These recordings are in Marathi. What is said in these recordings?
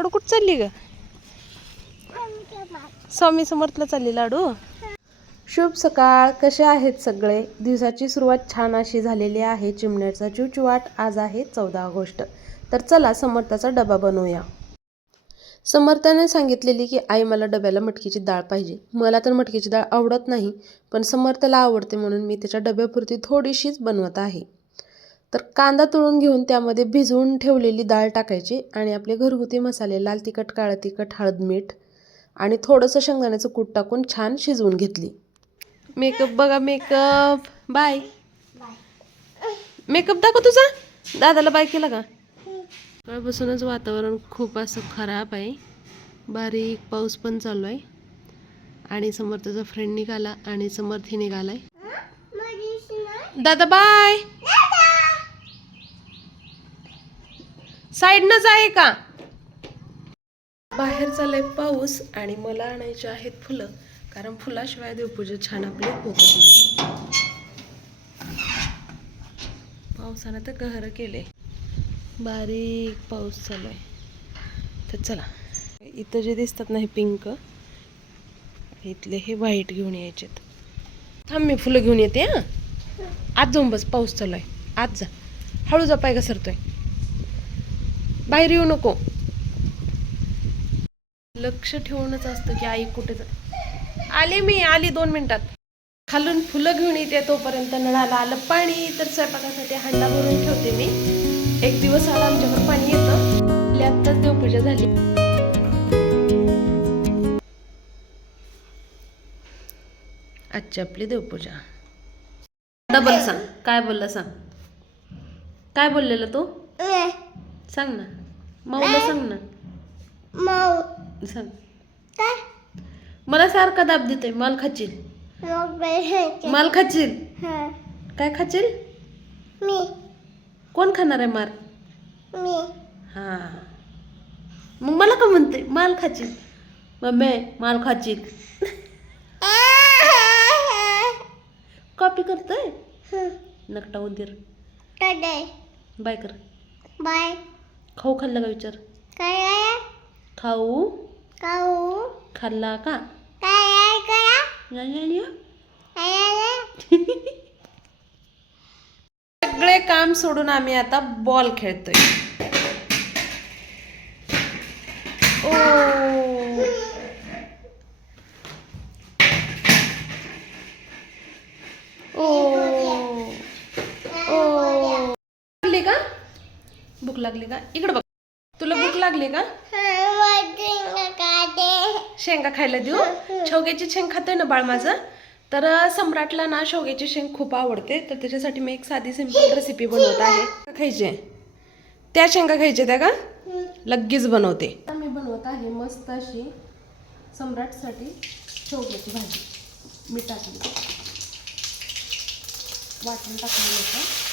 लाडू कुठं चालली ग? स्वामी समर्थला चालली लाडू? शुभ सकाळ. कसे आहेत सगळे? दिवसाची सुरुवात छान अशी झालेली आहे. चिमण्याचा चिवचिवाट. आज आहे चौदा ऑगस्ट. तर चला समर्थाचा डबा बनवूया. समर्थाने सांगितलेली की आई मला डब्याला मटकीची डाळ पाहिजे. मला तर मटकीची डाळ आवडत नाही पण समर्थला आवडते म्हणून मी त्याच्या डब्यापुरती थोडीशीच बनवत आहे. तर कांदा तळून घेऊन त्यामध्ये भिजवून ठेवलेली डाळ टाकायची आणि आपले घरगुती मसाले लाल तिखट काळं तिखट हळद मीठ आणि थोडंसं शेंगदाण्याचं कूट टाकून छान शिजवून घेतली. मेकअप बघा मेकअप. बाय. मेकअप दाखव तुझा. दादाला बाय केला का? सकाळपासूनच वातावरण खूप असं खराब आहे. बारीक पाऊस पण चालू आहे. आणि समर्थचा फ्रेंड निघाला आणि समर्थी निघालाय. दादा बाय. साईडनंच आहे का? बाहेर चाललाय पाऊस आणि मला आणायचे आहेत फुलं कारण फुलाशिवाय देवपूजा छान आपली होत नाही. पावसानं तर गहर केले. बारीक पाऊस चालू आहे तर चला इथं जे दिसतात ना हे पिंक इथले हे व्हाईट घेऊन यायचे थांब मी फुलं घेऊन येते हां. आज जाऊन बस पाऊस चालू आहे आज जा. हळू जा पाय घसरतोय. बाहेर येऊ नको. लक्ष ठेवूनच असतं की आई कुठे जा आले मी आली दोन मिनिटात. खालून फुलं घेऊन येते तोपर्यंत नळाला आलं पाणी तर स्वयंपाकासाठी हांडा भरून ठेवते मी. एक दिवस आला आमच्याकडे पाणी येतं. आपली आत्ताच देवपूजा झाली. आजची आपली देवपूजा. डबल सांग काय बोलला सांग? काय बोललेला तू? सांग ना. माऊला सांग ना. सांग. मला सारखा दाब देतोय माल खाचील. माल खाचील? काय खाचील? कोण खाणार आहे मार हा. मग मला का म्हणते माल खाचील? मम्मी माल खाचील. कॉपी करतोय? नकटा उदीर बाय कर. बाय खाऊ खाल्ला का विचार? काय? खाऊ? काऊ खाल्ला का? काय? करा या, या, या. काय? सगळे काम सोडून आम्ही आता बॉल खेळतोय. ओ ओ ओ लागली का भूक लागली का? इकडे बघ. तुला भूक लागली का? शेंगा खायला देऊ? शेवग्याची शेंग खातोय ना बाळ माझं? तर सम्राटला ना शेवग्याची शेंग खूप आवडते. तर त्याच्यासाठी मी एक साधी सिंपल रेसिपी बनवत आहे. खायचे? त्या शेंगा खायच्या त्या का? लगेच बनवते. मी बनवत आहे मस्त अशी सम्राटसाठी शेवग्याची भाजी. मी टाकली. वाटून टाकलेलं होतं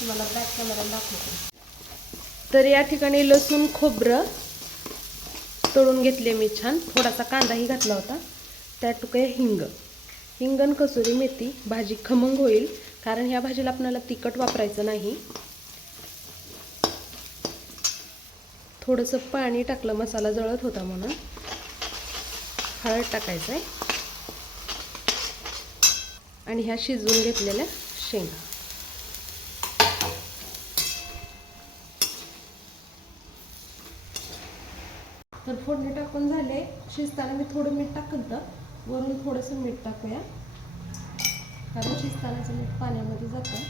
तुम्हाला बॅक कॅमेरा दाखवते. तर या ठिकाणी लसूण खोबरं तळून घेतले मी छान. थोडासा कांदाही घातला होता. त्या टुकड्या हिंग. हिंगण कसुरी मेथी भाजी खमंग होईल कारण ह्या भाजीला आपल्याला तिखट वापरायचं नाही. थोडंसं पाणी टाकलं मसाला जळत होता म्हणून. हळद टाकायचं आहे आणि ह्या शिजवून घेतलेल्या शेंगा. तर फोडणी टाकून झाले. शिजताना मी थोडं मीठ टाकलं वरून थोडंसं मीठ टाकूया. कारण शिजतानाचं मीठ पाण्यामध्ये जातं.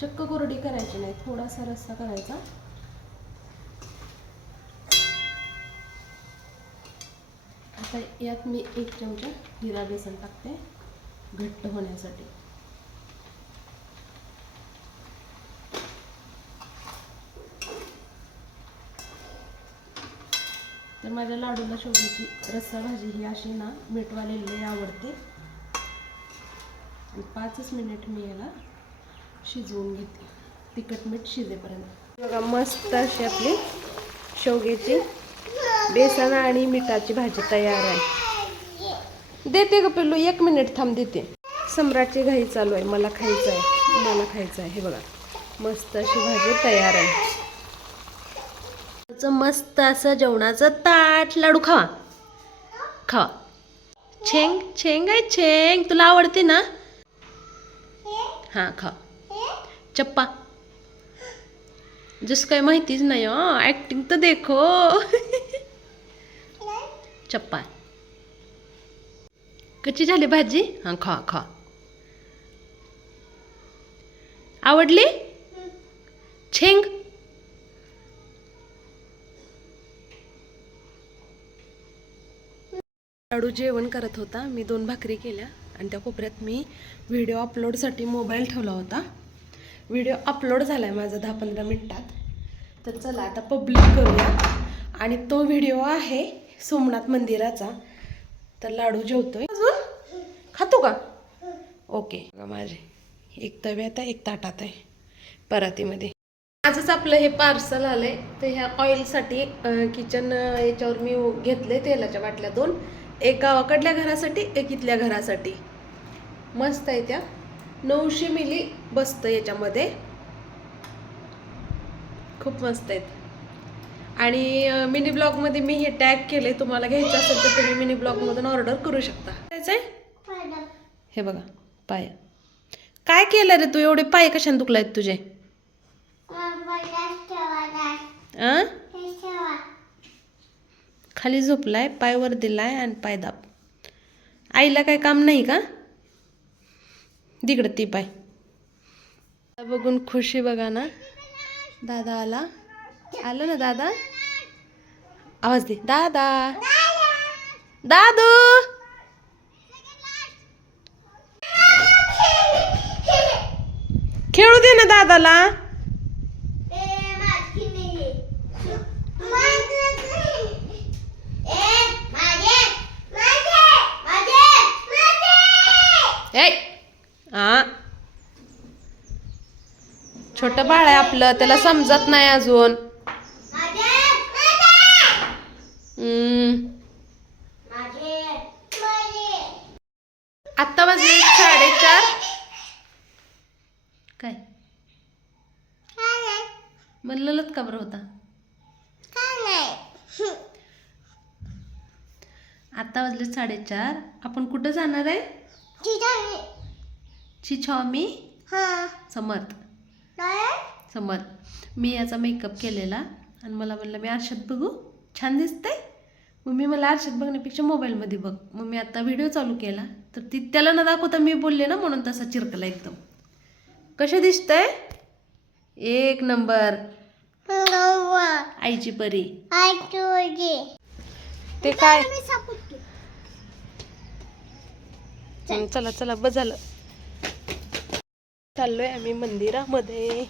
चक्क कोरडी करायची नाही थोडासा रस्सा करायचा. आता यात मी एक चमचा हिरा बेसन टाकते घट्ट होण्यासाठी. माझ्या लाडूला शेवग्याची रस्सा भाजी ही अशी ना मिठवालेली आवडते. आणि पाचच मिनिट मी याला शिजवून घेते. तिखट मीठ शिजेपर्यंत. बघा मस्त अशी आपली शेवग्याची बेसन आणि मिठाची भाजी तयार आहे. देते ग पिल्लू एक मिनिट थांब देते. सम्राटची घाई चालू आहे मला खायचं आहे मला खायचं आहे. हे बघा मस्त अशी भाजी तयार आहे. मस्त असं जेवणाचं ताट लाडू खावा. खावा. छेंग छेंग आहे छेंग. तुला आवडते ना? हां खा चप्पा. जसं काय माहितीच नाही हो. ऍक्टिंग तर देखो. चप्पा. कशी झाली भाजी? हां खा खा आवडली? छेंग. लाडू जेवण करत होता. मी दोन भाकरी केल्या आणि त्या कोपऱ्यात मी व्हिडिओ अपलोडसाठी मोबाईल ठेवला होता. व्हिडिओ अपलोड झाला आहे माझा दहा पंधरा मिनटात. तर चला आता पब्लिक करूया. आणि तो व्हिडिओ आहे सोमनाथ मंदिराचा. तर लाडू जेवतोय. अजून? खातो का? ओके बघा माझे. एक तव्यात आहे एक ताटात आहे. परातीमध्ये. आजच आपलं हे पार्सल आलंय. तर ह्या ऑइलसाठी किचन याच्यावर मी घेतले तेलाच्या बाटल्या दोन. एक गावाकडल्या घरासाठी एक इथल्या घरासाठी. मस्त आहे त्या. नऊशे मिली बसतं याच्यामध्ये. खूप मस्त आहेत. आणि मिनी ब्लॉगमध्ये मी हे टॅग केले तुम्हाला घ्यायचं असेल तर तुम्ही मिनी ब्लॉगमधून ऑर्डर करू शकता. आहे हे बघा पाय. काय केलं रे तू? एवढे पाय कशाने दुखलायत तुझे? आ खाली झोपलाय पाय वर दिलाय आणि पाय दाब. आईला काय काम नाही का? तिकडं ती पाय. बघून खुशी बघा ना. दादा आला. आलं ना दादा? आवाज दे. दादा. दादू! खेळू दे ना दादाला. आ. छोट बाळ आहे आपलं त्याला समजत नाही अजून. आता आत्ता वाजले साडेचार. काय? बनलेलंच का बरं होता? आत्ता वाजले साडेचार. आपण कुठं जाणार आहे? छिछामी समर्थ. समर्थ. मी याचा मेकअप केलेला आणि मला म्हणलं मी आरशात बघू. छान दिसतंय. मग मी मला आरशात बघण्यापेक्षा मोबाईलमध्ये बघ. मग मी आता व्हिडिओ चालू केला. तर ती त्याला न दाखवता मी बोलले ना म्हणून तसा चिरकला एकदम. कसे दिसतंय? एक नंबर. आईची परी. ते काय? हं, चला चला बस झालं. चाललोय आम्ही मंदिरामध्ये.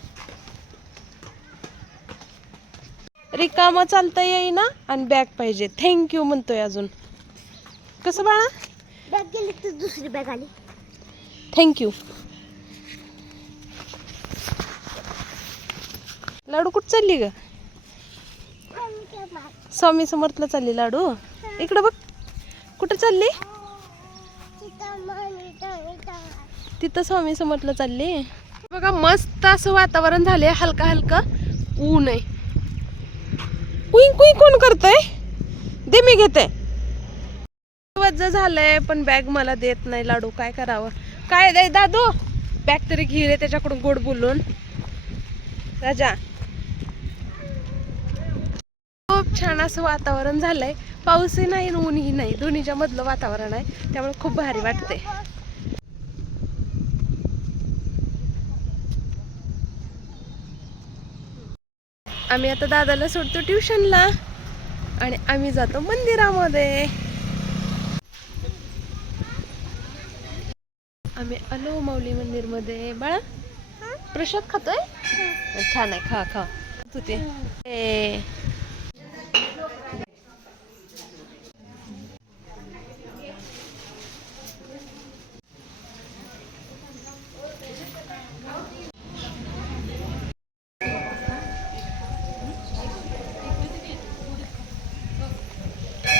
रिकामं चालता येईना आणि बॅग पाहिजे. थँक्यू म्हणतोय अजून. कसं बाळा? बॅग गेली तर दुसरी बॅग आली. थँक्यू लाडू कुठं चालली ग? स्वामी समर्थला चालली लाडू. इकडं बघ. कुठं चालली? तिथं स्वामी समर्थला चालली. बघा मस्त असं वातावरण झालंय हलका हलका ऊन आहे. कुई कुई कोण करतय? दे मी घेते. वज्ज झालंय पण बॅग मला देत नाही लाडू काय करावं? काय दे दादू? बॅग तरी घे रे त्याच्याकडून गोड बोलून. राजा. खूप छान असं वातावरण झालंय. पाऊसही नाही ऊनही नाही. दोन्हीच्या मधलं वातावरण आहे. त्यामुळे खूप भारी वाटते आम्ही आता दादाला सोडतो ट्युशनला. आणि आम्ही जातो मंदिरामध्ये. आम्ही आलो माऊली मंदिरमध्ये. बाळा प्रसाद खातोय? छान आहे खा खा. तू ते.